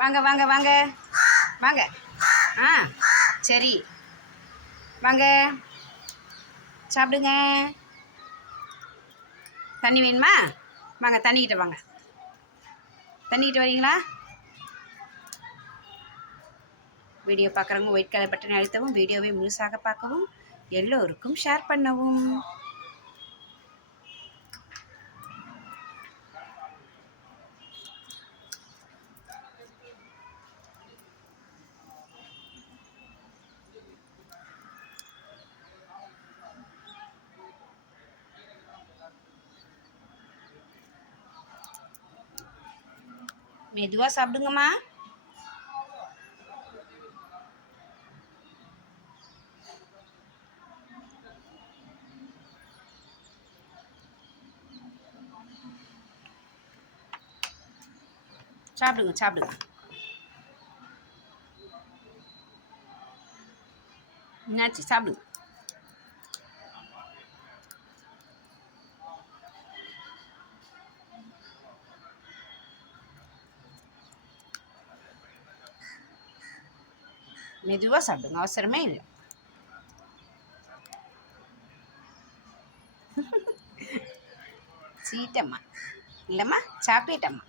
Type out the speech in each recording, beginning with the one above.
வாங்க வாங்க வாங்க. வாங்க. ஆ சரி. வாங்க. சாப்பிடுங்க. தண்ணி வேணுமா? வாங்க தண்ணிக்கிட்ட வாங்க. தண்ணிக்கிட்ட வரீங்களா? வீடியோ பார்க்குறவங்க ஒயிட் கலர் பட்டன் அழுத்தவும் வீடியோவை முழுசாக பார்க்கவும் எல்லோருக்கும் ஷேர் பண்ணவும். மெதுவாக சாப்பிடுங்கம்மா சாப்பிடுங்க சாப்பிடுங்க என்னாச்சு சாப்பிடுங்க மெதுவாக சாப்பிடுங்க. அவசரமே இல்லை. சீட்டம்மா. இல்லைம்மா சாப்பிட்டம்மா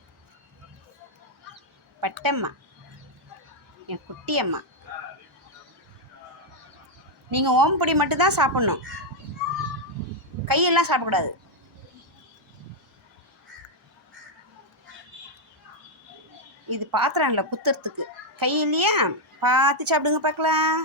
பட்டம்மா. என் குட்டி அம்மா நீங்கள் ஓம்பொடி மட்டும்தான் சாப்பிட்ணும். கையெல்லாம் சாப்பிடக்கூடாது. இது பாத்திரம் இல்லை குத்துறதுக்கு. கை இல்லையா பார்த்து சாப்பிடுங்க பார்க்கலாம்